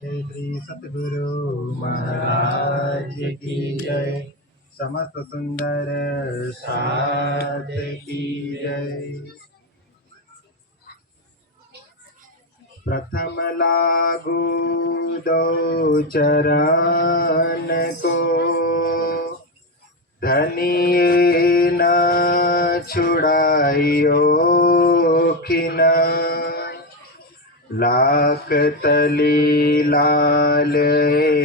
श्री सतगुरु महाराज की जय। समस्त सुंदर साथ की जय। प्रथम लागू दो चरण को, धनिये न छुड़ाइयो खिना। लाख तली लाल एड़िया,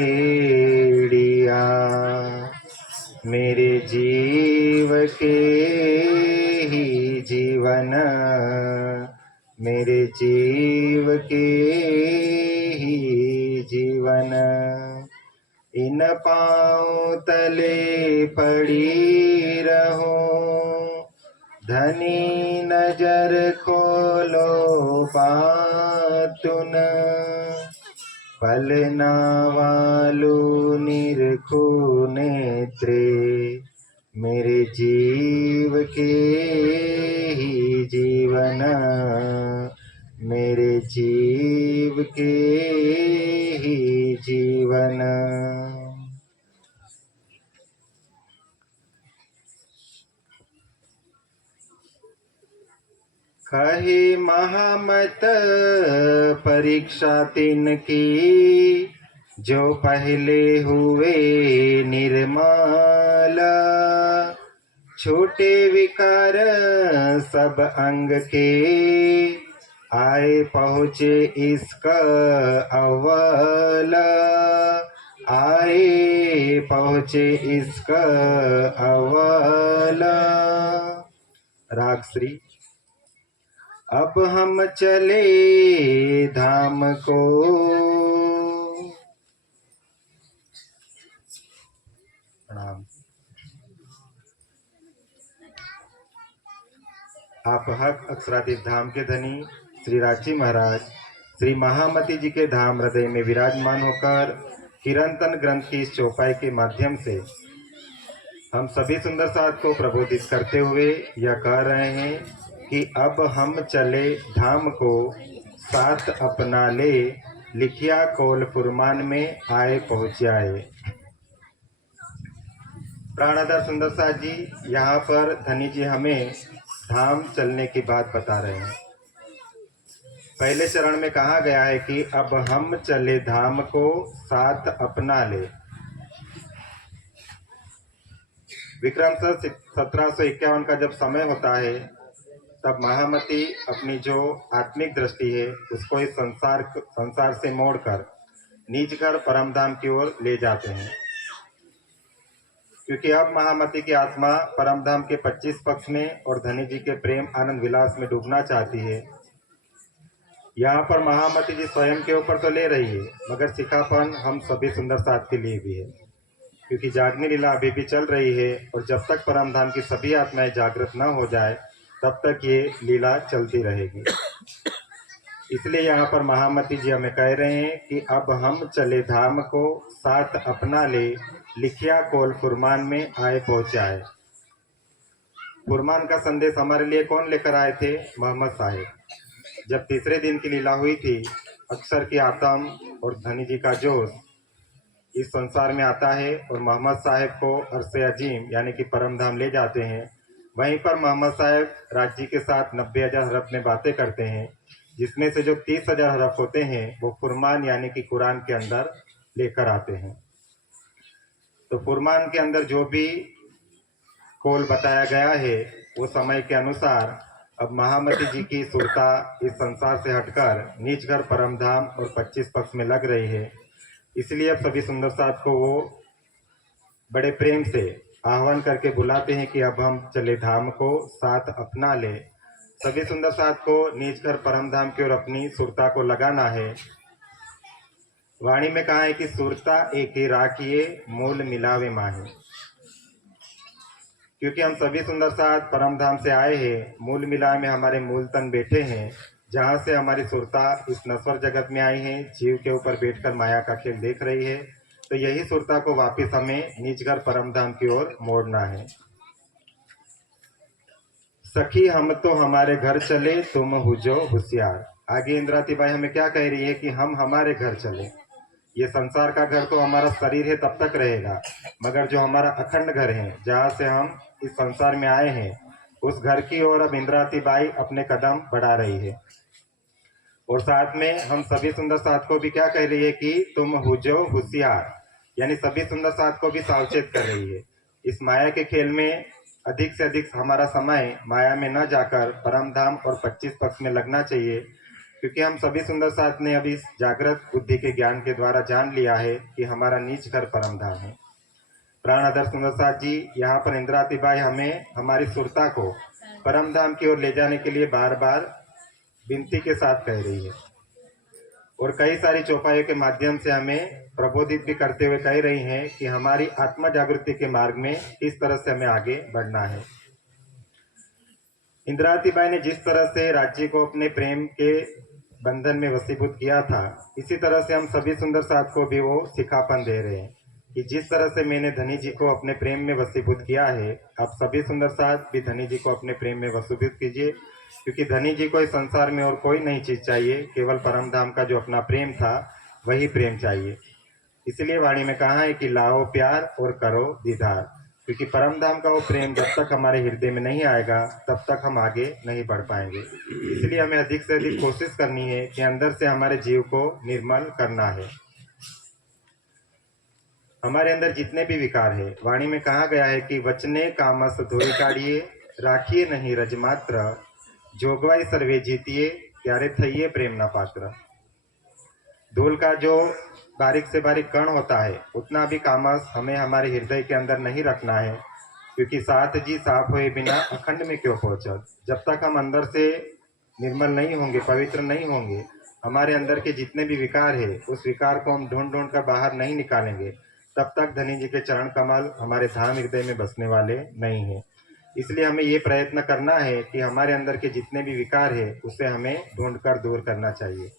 मेरे जीव के ही जीवन, मेरे जीव के ही जीवन। इन पाँव तले पड़ी रहो, धनी नजर खोलो बातुन। पलना वालू निरखो नेत्रे, मेरे जीव के ही जीवन, मेरे जीव के ही जीवन। कहे महामत परीक्षा तिन की, जो पहले हुए निर्मल। छोटे विकार सब अंग के, आए पहुँचे इसका अव्वल। आए पहुँचे इसका अव्वल। राग श्री। अब हम चले धाम को, प्रणाम। आप हक अक्षराधीश धाम के धनी श्री राची महाराज श्री महामती जी के धाम हृदय में विराजमान होकर कीर्तन ग्रंथ की इस चौपाई के माध्यम से हम सभी सुंदर साथ को प्रबोधित करते हुए यह कह रहे हैं कि अब हम चले धाम को, साथ अपना ले, लिखिया कोल फुरमान में आए पहुँचाए। प्राणाधार सुंदर साथ जी यहाँ पर धनी जी हमें धाम चलने की बात बता रहे हैं। पहले चरण में कहा गया है कि अब हम चले धाम को, साथ अपना ले। विक्रम संवत 1751 का जब समय होता है, तब महामती अपनी जो आत्मिक दृष्टि है उसको इस संसार से मोड़कर निज घर परमधाम की ओर ले जाते हैं, क्योंकि अब महामती की आत्मा परमधाम के 25 पक्ष में और धनी जी के प्रेम आनंद विलास में डूबना चाहती है। यहाँ पर महामती जी स्वयं के ऊपर तो ले रही है, मगर सिखापन हम सभी सुंदर साथ के लिए भी है, क्योंकि जागनी लीला अभी भी चल रही है और जब तक परमधाम की सभी आत्माएं जागृत न हो जाए तब तक ये लीला चलती रहेगी। इसलिए यहाँ पर महामती जी हमें कह रहे हैं कि अब हम चले धाम को, साथ अपना ले, लिखिया कोल फुरमान में आए पहुँचाए। फुरमान का संदेश हमारे लिए कौन लेकर आए थे? मोहम्मद साहिब। जब तीसरे दिन की लीला हुई थी, अक्षर की आत्म और धनी जी का जोश इस संसार में आता है और मोहम्मद साहिब को अरसे अजीम यानी कि परमधाम ले जाते हैं। वहीं पर मोहम्मद साहिब राज्य के साथ 90,000 हरफ में बातें करते हैं, जिसमें से जो 30,000 हरफ होते हैं वो फुरमान यानी कि कुरान के अंदर लेकर आते हैं। तो फुरमान के अंदर जो भी कोल बताया गया है वो समय के अनुसार अब महामती जी की सुरता इस संसार से हटकर नीच घर परमधाम और 25 पक्ष में लग रही है। इसलिए अब सभी सुंदर साथ को वो बड़े प्रेम से आह्वान करके बुलाते हैं कि अब हम चले धाम को, साथ अपना ले। सभी सुंदर साथ को नीच घर परमधाम की ओर अपनी सुरता को लगाना है। वाणी में कहा है कि सुरता एक ही राखिए, मूल मिलावे माहे। क्योंकि हम सभी सुंदर साथ परमधाम से आए हैं, मूल मिला में हमारे मूल तन बैठे हैं, जहाँ से हमारी सुरता इस नश्वर जगत में आई है, जीव के ऊपर बैठकर माया का खेल देख रही है। तो यही सुरता को वापिस हमें निज घर परमधाम की ओर मोड़ना है। सखी हम तो हमारे घर चले, तुम हुजो होशियार। आगे इंद्राती बाई हमें क्या कह रही है कि हम हमारे घर चले। ये संसार का घर तो हमारा शरीर है तब तक रहेगा, मगर जो हमारा अखंड घर है जहाँ से हम इस संसार में आए हैं, उस घर की ओर अब इंद्रावती बाई अपने कदम बढ़ा रही है। और साथ में हम सभी सुंदर साथ को भी क्या कह रही है कि तुम हुजो होशियार, यानी सभी सुंदर साथ को भी सावचेत कर रही है। इस माया के खेल में अधिक से अधिक हमारा समय माया में न जाकर परम धाम और 25 पक्ष में लगना चाहिए, क्योंकि हम सभी सुंदर साथ ने अभी जागृत बुद्धि के ज्ञान के द्वारा जान लिया है कि हमारा नीच घर परम धाम है। प्राण आदर सुंदर साथ जी यहाँ पर इंद्रावती बाई हमें हमारी सुरता को परम धाम की ओर ले जाने के लिए बार बार विनती के साथ कह रही है, और कई सारी चौपाइयों के माध्यम से हमें प्रबोधित भी करते हुए कह रही हैं कि हमारी आत्मा जागृति के मार्ग में किस तरह से हमें आगे बढ़ना है। इंद्रावती बाई ने जिस तरह से राज्य को अपने प्रेम के बंधन में वशीभूत किया था, इसी तरह से हम सभी सुंदर साथ को भी वो सिखापन दे रहे हैं कि जिस तरह से मैंने धनी जी को अपने प्रेम में वशीभूत किया है, आप सभी सुंदर साथ भी धनी जी को अपने प्रेम में वशीभूत कीजिए, क्योंकि धनी जी को इस संसार में और कोई नई चीज चाहिए, केवल परम धाम का जो अपना प्रेम था वही प्रेम चाहिए। इसलिए वाणी में कहा है कि लाओ प्यार और करो दीदार, क्योंकि परम धाम का वो प्रेम जब तक हमारे हृदय में नहीं आएगा तब तक हम आगे नहीं बढ़ पाएंगे। इसलिए हमें अधिक से अधिक कोशिश करनी है कि अंदर से हमारे जीव को निर्मल करना है। हमारे अंदर जितने भी विकार है, वाणी में कहा गया है कि वचने कामस धोई काढ़िए, राखिए नहीं रजमात्र, जोगवाई सर्वे जीतिए, प्यारे थइये प्रेम न पात्र। धूल का जो बारीक से बारीक कण होता है, उतना भी कामस हमें हमारे हृदय के अंदर नहीं रखना है, क्योंकि साथ जी साफ हुए बिना अखंड में क्यों पहुंचा। जब तक हम अंदर से निर्मल नहीं होंगे, पवित्र नहीं होंगे, हमारे अंदर के जितने भी विकार है, उस विकार को हम ढूंढ ढूंढ कर बाहर नहीं निकालेंगे, तब तक धनी जी के चरण कमल हमारे धाम हृदय में बसने वाले नहीं है। इसलिए हमें ये प्रयत्न करना है कि हमारे अंदर के जितने भी विकार है, उसे हमें ढूंढकर दूर करना चाहिए।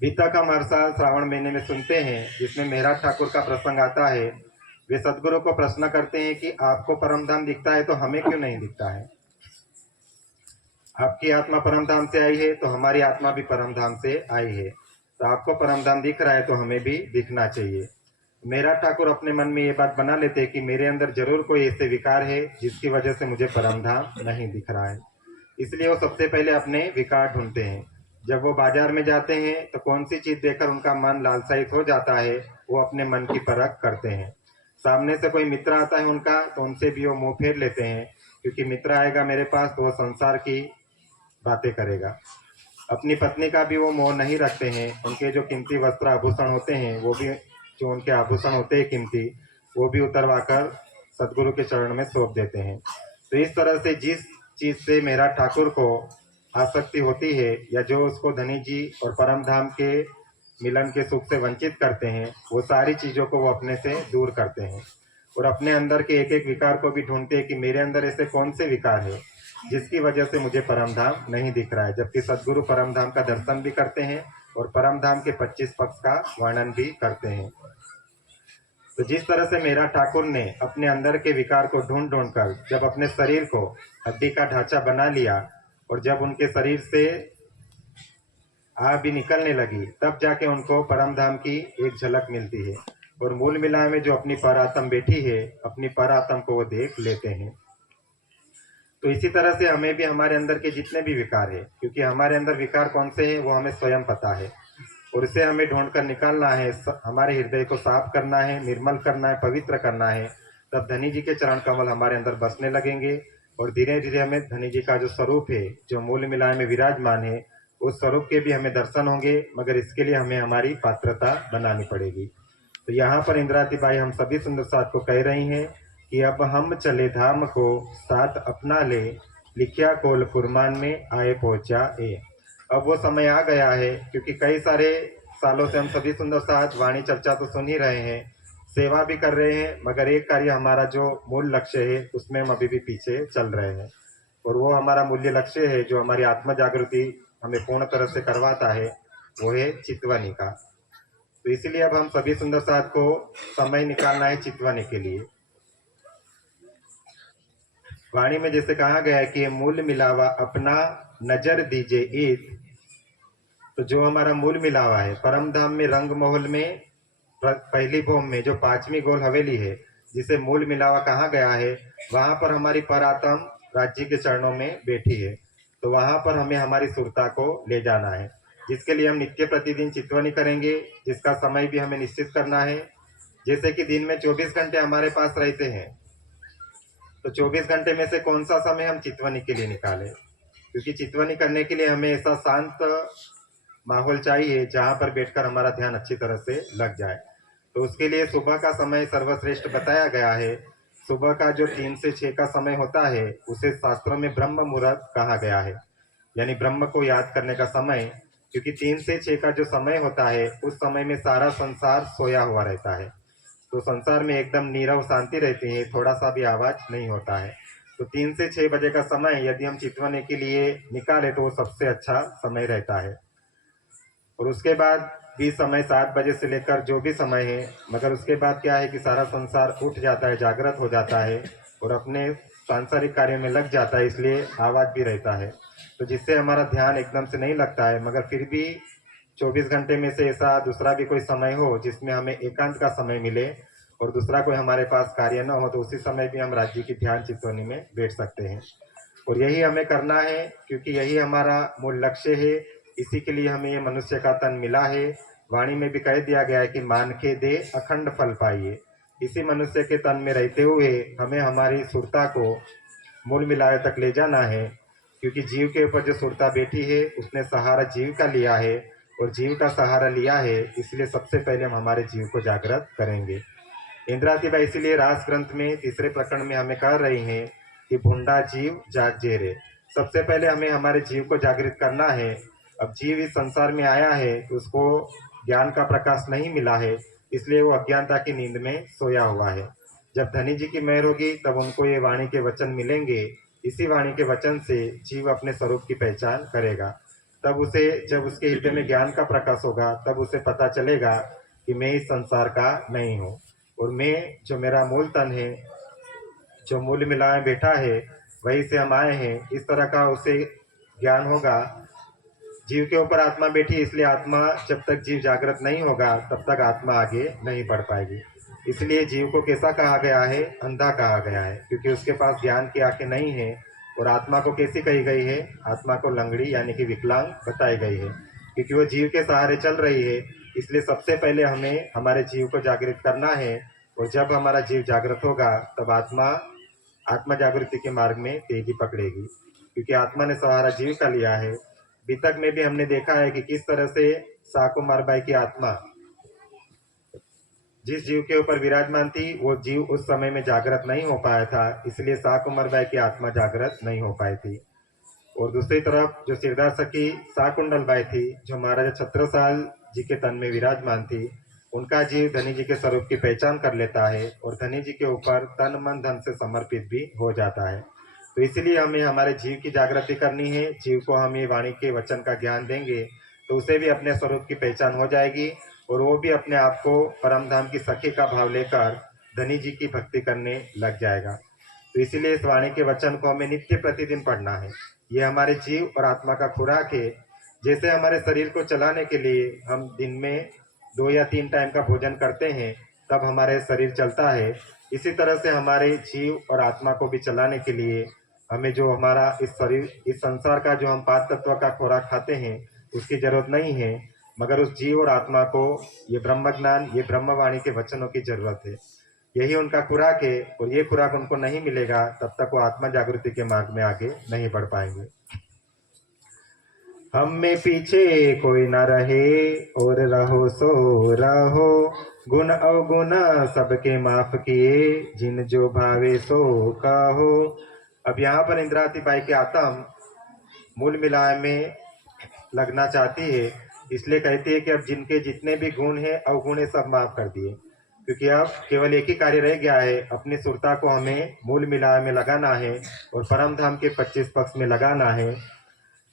गीता का हम हर साल श्रावण महीने में सुनते हैं, जिसमें मेहराज ठाकुर का प्रसंग आता है। वे सदगुरु को प्रश्न करते हैं कि आपको परम धाम दिखता है तो हमें क्यों नहीं दिखता है। आपकी आत्मा परम धाम से आई है तो हमारी आत्मा भी परम धाम से आई है, तो आपको परम धाम दिख रहा है तो हमें भी दिखना चाहिए। मेहराज ठाकुर अपने मन में ये बात बना लेते हैं कि मेरे अंदर जरूर कोई ऐसे विकार है जिसकी वजह से मुझे परम धाम नहीं दिख रहा है। इसलिए वो सबसे पहले अपने विकार ढूंढते हैं। जब वो बाजार में जाते हैं तो कौन सी चीज देखकर उनका मन लालसायित हो जाता है, वो अपने मन की परख करते हैं। सामने से कोई मित्र आता है उनका, तो उनसे भी वो मुंह फेर लेते हैं, क्योंकि मित्र आएगा मेरे पास तो वो संसार की बातें करेगा। अपनी पत्नी का भी वो मोह नहीं रखते हैं। उनके जो कीमती वस्त्र आभूषण होते हैं, वो भी जो उनके आभूषण होते हैं कीमती, वो भी उतरवाकर सदगुरु के चरण में सौंप देते हैं। तो इस तरह से जिस चीज से मेरा ठाकुर को आसक्ति होती है, या जो उसको धनी जी और परम धाम के मिलन के सुख से वंचित करते हैं, वो सारी चीजों को वो अपने से दूर करते हैं, और अपने अंदर के एक एक विकार को भी ढूंढते हैं कि मेरे अंदर ऐसे कौन से विकार है जिसकी वजह से मुझे परम धाम नहीं दिख रहा है। जबकि सदगुरु परम धाम का दर्शन भी करते हैं और परम धाम के 25 पक्ष का वर्णन भी करते हैं। तो जिस तरह से मेरा ठाकुर ने अपने अंदर के विकार को ढूंढ ढूंढ कर जब अपने शरीर को हड्डी का ढांचा बना लिया, और जब उनके शरीर से आह भी निकलने लगी, तब जाके उनको परम धाम की एक झलक मिलती है, और मूल मिला में जो अपनी परात्म बैठी है, अपनी परात्म को वो देख लेते हैं। तो इसी तरह से हमें भी हमारे अंदर के जितने भी विकार है, क्योंकि हमारे अंदर विकार कौन से हैं वो हमें स्वयं पता है, और इसे हमें ढूंढ कर निकालना है, हमारे हृदय को साफ करना है, निर्मल करना है, पवित्र करना है। तब धनी जी के चरण कमल हमारे अंदर बसने लगेंगे, और धीरे धीरे हमें धनी जी का जो स्वरूप है, जो मूल मिलाय में विराजमान है, उस स्वरूप के भी हमें दर्शन होंगे, मगर इसके लिए हमें हमारी पात्रता बनानी पड़ेगी। तो यहाँ पर इंद्रावती बाई हम सभी सुंदर साथ को कह रही हैं कि अब हम चले धाम को साथ अपना ले, लिखिया कोल फुरमान में आए पहुंचा ए। अब वो समय आ गया है, क्योंकि कई सारे सालों से हम सभी सुंदर साथ वाणी चर्चा तो सुन ही रहे हैं, सेवा भी कर रहे हैं, मगर एक कार्य हमारा जो मूल लक्ष्य है उसमें हम अभी भी पीछे चल रहे हैं, और वो हमारा मूल्य लक्ष्य है जो हमारी आत्म जागृति हमें पूर्ण तरह से करवाता है, वो है चितवनी का। तो इसीलिए अब हम सभी सुंदर साथ को समय निकालना है चितवनी के लिए। वाणी में जैसे कहा गया है कि मूल मिलावा अपना नजर दीजे ईद, तो जो हमारा मूल मिलावा है परम धाम में रंग महल में पहली भूम में जो पांचवी गोल हवेली है, जिसे मूल मिलावा कहा गया है, वहां पर हमारी परात्म राज्य के चरणों में बैठी है। तो वहां पर हमें हमारी सुरता को ले जाना है, जिसके लिए हम नित्य प्रतिदिन चितवनी करेंगे, जिसका समय भी हमें निश्चित करना है। जैसे कि दिन में 24 घंटे हमारे पास रहते हैं, तो 24 घंटे में से कौन सा समय हम चितवनी के लिए निकालें, क्योंकि चितवनी करने के लिए हमें ऐसा शांत माहौल चाहिए जहां पर बैठकर हमारा ध्यान अच्छी तरह से लग जाए। तो उसके लिए सुबह का समय सर्वश्रेष्ठ बताया गया है। सुबह का जो 3 से 6 का समय होता है, उसे शास्त्रों में ब्रह्म मुहूर्त कहा गया है, यानी ब्रह्म को याद करने का समय। क्योंकि 3 से 6 का जो समय होता है, उस समय में सारा संसार सोया हुआ रहता है, तो संसार में एकदम नीरव शांति रहती है, थोड़ा सा भी आवाज नहीं होता है। तो 3 से 6 बजे का समय यदि हम चितवने के लिए निकाले तो वो सबसे अच्छा समय रहता है। और उसके बाद भी समय 7 बजे से लेकर जो भी समय है, मगर उसके बाद क्या है कि सारा संसार उठ जाता है, जागृत हो जाता है और अपने सांसारिक कार्य में लग जाता है, इसलिए आवाज भी रहता है। तो जिससे हमारा ध्यान एकदम से नहीं लगता है। मगर फिर भी 24 घंटे में से ऐसा दूसरा भी कोई समय हो जिसमें हमें एकांत का समय मिले और दूसरा कोई हमारे पास कार्य न हो, तो उसी समय भी हम राज्य की ध्यान चितवनी में बैठ सकते हैं। और यही हमें करना है, क्योंकि यही हमारा मूल लक्ष्य है। इसी के लिए हमें ये मनुष्य का तन मिला है। वाणी में भी कह दिया गया है कि मान के दे अखंड फल पाइए। इसी मनुष्य के तन में रहते हुए हमें हमारी सुरता को मूल मिलावे तक ले जाना है, क्योंकि जीव के ऊपर जो सुरता बैठी है उसने सहारा जीव का लिया है, और जीव का सहारा लिया है, इसलिए सबसे पहले हम हमारे जीव को जागृत करेंगे। इंद्रातिबा इसीलिए रास ग्रंथ में 3 प्रकरण में हमें कह रही हैं कि भुंडा जीव जाग जेरे। सबसे पहले हमें हमारे जीव को जागृत करना है। अब जीव इस संसार में आया है तो उसको ज्ञान का प्रकाश नहीं मिला है, इसलिए वो अज्ञानता की नींद में सोया हुआ है। जब धनी जी की मेहर होगी तब उनको ये वाणी के वचन मिलेंगे। इसी वाणी के वचन से जीव अपने स्वरूप की पहचान करेगा। तब उसे, जब उसके हृदय में ज्ञान का प्रकाश होगा, तब उसे पता चलेगा कि मैं इस संसार का नहीं हूँ, और मैं जो मेरा मूल तन है, जो मूल मिलाए बैठा है, वहीं से हम आए हैं, इस तरह का उसे ज्ञान होगा। जीव के ऊपर आत्मा बैठी, इसलिए आत्मा, जब तक जीव जागृत नहीं होगा तब तक आत्मा आगे नहीं बढ़ पाएगी। इसलिए जीव को कैसा कहा गया है? अंधा कहा गया है, क्योंकि उसके पास ज्ञान की आंखें नहीं है। और आत्मा को कैसी कही गई है? आत्मा को लंगड़ी यानी कि विकलांग बताई गई है, क्योंकि वो जीव के सहारे चल रही है। इसलिए सबसे पहले हमें हमारे जीव को जागृत करना है, और जब हमारा जीव जागृत होगा तब आत्मा आत्मा जागृति के मार्ग में तेजी पकड़ेगी, क्योंकि आत्मा ने सहारा जीव का लिया है। बीतक में भी हमने देखा है कि किस तरह से साकुमार बाई की आत्मा जिस जीव के ऊपर विराजमान थी, वो जीव उस समय में जागृत नहीं हो पाया था, इसलिए साकुमार बाई की आत्मा जागृत नहीं हो पाई थी। और दूसरी तरफ जो सिरदार सखी साकुंडल बाई थी, जो महाराजा छत्रसाल जी के तन में विराजमान थी, उनका जीव धनी जी के स्वरूप की पहचान कर लेता है और धनी जी के ऊपर तन मन धन से समर्पित भी हो जाता है। तो इसलिए हमें हमारे जीव की जागृति करनी है। जीव को हम ये वाणी के वचन का ज्ञान देंगे तो उसे भी अपने स्वरूप की पहचान हो जाएगी, और वो भी अपने आप को परम धाम की सखी का भाव लेकर धनी जी की भक्ति करने लग जाएगा। तो इसीलिए इस वाणी के वचन को हमें नित्य प्रतिदिन पढ़ना है। ये हमारे जीव और आत्मा का खुराक है। जैसे हमारे शरीर को चलाने के लिए हम दिन में 2 या 3 टाइम का भोजन करते हैं, तब हमारे शरीर चलता है। इसी तरह से हमारे जीव और आत्मा को भी चलाने के लिए हमें जो हमारा इस शरीर, इस संसार का जो हम 5 तत्व का खुराक खाते हैं, उसकी जरूरत नहीं है, मगर उस जीव और आत्मा को ये ब्रह्म ज्ञान, ये ब्रह्मवाणी के वचनों की जरूरत है। यही उनका खुराक है, और ये खुराक उनको नहीं मिलेगा तब तक वो आत्मा जागृति के मार्ग में आगे नहीं बढ़ पाएंगे। हम में पीछे कोई न रहे, और रहो सो रहो, गुण अवगुण सबके माफ किए, जिन जो भावे सो कहो। अब यहाँ पर इंद्रावती बाई की आत्म मूल मिलाए में लगना चाहती है, इसलिए कहती है कि अब जिनके जितने भी गुण हैं अवगुण है, सब माफ कर दिए, क्योंकि अब केवल एक ही कार्य रह गया है, अपनी सुरता को हमें मूल मिलाए में लगाना है और परम धाम के 25 पक्ष में लगाना है।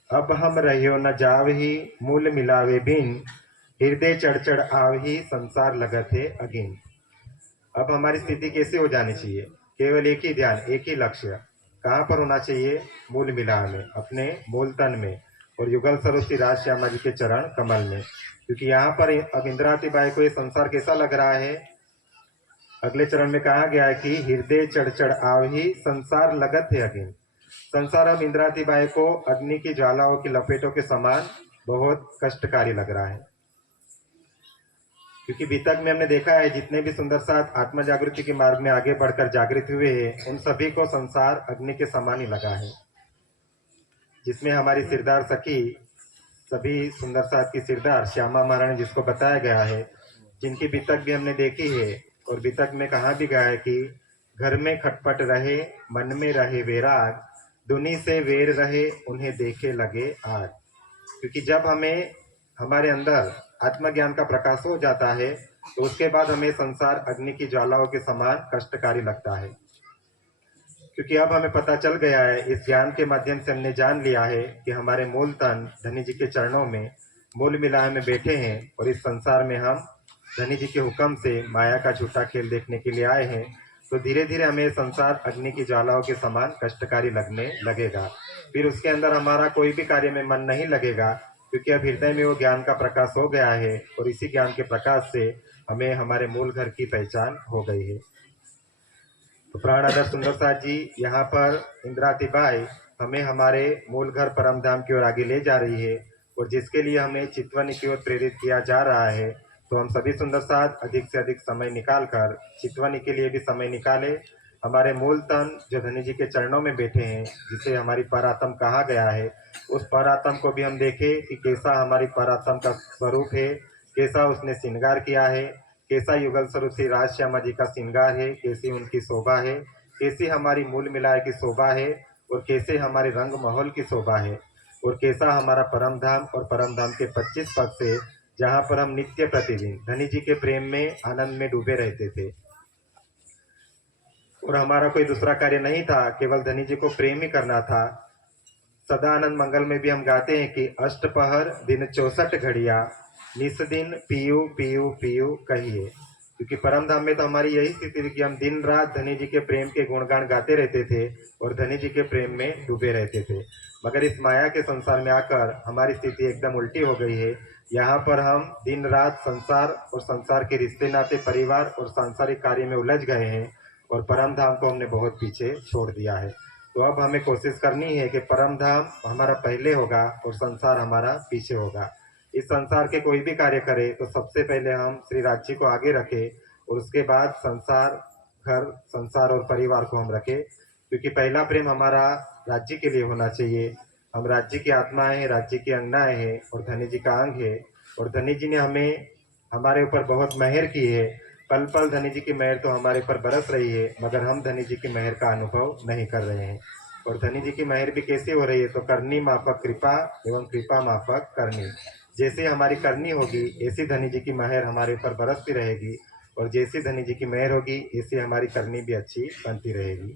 अब हम रहियो न जाव ही, मूल मिलावे बिन, हृदय चढ़ चढ़ आव ही, संसार लगत है अगिन। अब हमारी स्थिति कैसे हो जानी चाहिए? केवल एक ही ध्यान, एक ही लक्ष्य। कहाँ पर होना चाहिए? मूल मिलाव में, अपने मूल तन में। और युगल स्वरूप श्री राज श्यामा जी के चरण कमल में। क्योंकि यहाँ पर अब इंद्रावती बाई को ये संसार कैसा लग रहा है, अगले चरण में कहा गया है कि हृदय चढ़ चढ़ आवही संसार लगत है अग्नि। संसार अब इंद्रावती बाई को अग्नि की ज्वालाओं की लपेटों के समान बहुत कष्टकारी लग रहा है। क्योंकि बीतक में हमने देखा है जितने भी सुंदर साथ आत्म जागृति के मार्ग में आगे बढ़कर जागृत हुए हैं उन सभी को संसार अग्नि के समान ही लगा है। जिसमें हमारी सिरदार सखी, सभी सुंदर साथ की सिरदार श्यामा महारानी जिसको बताया गया है, जिनकी बीतक भी हमने देखी है और बीतक में कहा भी गया है कि घर में खटपट रहे मन में रहे वैराग, दुनी से वेर रहे उन्हें देखे लगे आग। क्योंकि जब हमें हमारे अंदर आत्मज्ञान का प्रकाश हो जाता है तो उसके बाद हमें संसार अग्नि की ज्वालाओं के समान कष्टकारी लगता है। क्योंकि अब हमें पता चल गया है, इस ज्ञान के माध्यम से हमने जान लिया है कि हमारे मूल तन धनी जी के चरणों में मूल मिलाए में बैठे हैं और इस संसार में हम धनी जी के हुक्म से माया का झूठा खेल देखने के लिए आए हैं। तो धीरे धीरे हमें संसार अग्नि की ज्वालाओं के समान कष्टकारी लगने लगेगा। फिर उसके अंदर हमारा कोई भी कार्य में मन नहीं लगेगा, क्योंकि अब हृदय में वो ज्ञान का प्रकाश हो गया है और इसी ज्ञान के प्रकाश से हमें हमारे मूल घर की पहचान हो गई है। तो प्राण आदर सुंदर साथ जी यहाँ पर इंद्रावती बाई हमें हमारे मूल घर परम धाम की ओर आगे ले जा रही है और जिसके लिए हमें चितवनी की ओर प्रेरित किया जा रहा है। तो हम सभी सुंदर साथ अधिक से अधिक समय निकाल कर चितवनी के लिए भी समय निकाले। हमारे मूल तन जो धनी जी के चरणों में बैठे हैं, जिसे हमारी परात्म कहा गया है, उस परात्म को भी हम देखें कि कैसा हमारी परात्म का स्वरूप है, कैसा उसने श्रृंगार किया है, कैसा युगल स्वरूप श्री राज श्यामा जी का श्रृंगार है, कैसी उनकी शोभा है, कैसी हमारी मूल मिलाए की शोभा है और कैसे हमारे रंग महल की शोभा है और कैसा हमारा परम धाम और परम धाम के 25 पद से जहाँ पर हम नित्य प्रतिदिन धनी जी के प्रेम में आनंद में डूबे रहते थे और हमारा कोई दूसरा कार्य नहीं था, केवल धनी जी को प्रेम ही करना था। सदा आनंद मंगल में भी हम गाते हैं कि अष्टपहर दिन 64 घड़िया निस दिन पीयू पीयू पीयू कहिए। क्योंकि परम धाम में तो हमारी यही स्थिति थी कि हम दिन रात धनी जी के प्रेम के गुणगान गाते रहते थे और धनी जी के प्रेम में डूबे रहते थे। मगर इस माया के संसार में आकर हमारी स्थिति एकदम उल्टी हो गई है। यहाँ पर हम दिन रात संसार और संसार के रिश्ते नाते परिवार और सांसारिक कार्य में उलझ गए हैं और परम धाम को हमने बहुत पीछे छोड़ दिया है। तो अब हमें कोशिश करनी है कि परम धाम हमारा पहले होगा और संसार हमारा पीछे होगा। इस संसार के कोई भी कार्य करे तो सबसे पहले हम श्री राज्य को आगे रखें और उसके बाद संसार, घर, संसार और परिवार को हम रखें। क्योंकि पहला प्रेम हमारा राज्य के लिए होना चाहिए। हम राज्य की आत्माएं हैं, राज्य की अंगनाएं हैं और धनी जी का अंग है। और धनी जी ने हमें हमारे ऊपर बहुत मेहर की है। पल पल धनी जी की मेहर तो हमारे ऊपर बरस रही है, मगर हम धनी जी की मेहर का अनुभव नहीं कर रहे हैं। और धनी जी की मेहर भी कैसे हो रही है, तो करनी माफक कृपा एवं कृपा माफक करनी। जैसे हमारी करनी होगी ऐसी धनी जी की मेहर हमारे ऊपर बरसती रहेगी और जैसी धनी जी की मेहर होगी ऐसी हमारी करनी भी अच्छी बनती रहेगी।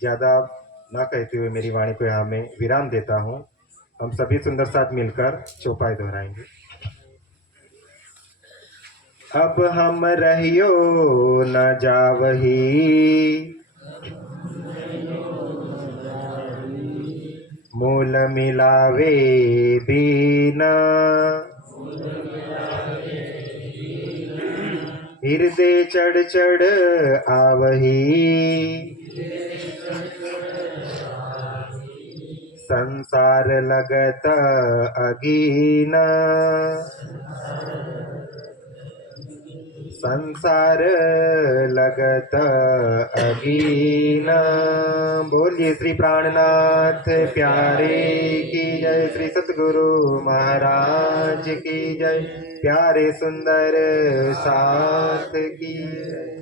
ज़्यादा ना कहते हुए मेरी वाणी को यहाँ मैं विराम देता हूँ। हम सभी सुंदर साथ मिलकर चौपाई दोहराएंगे। अब हम रहियो न जावही, मूल मिलावे बीना, हृदय चढ़ चढ़ आवही, संसार लगत अगीना, संसार लगत अगीना। बोलिए श्री प्राणनाथ प्यारे की जय, श्री सतगुरु महाराज की जय, प्यारे सुंदर साथ की जय।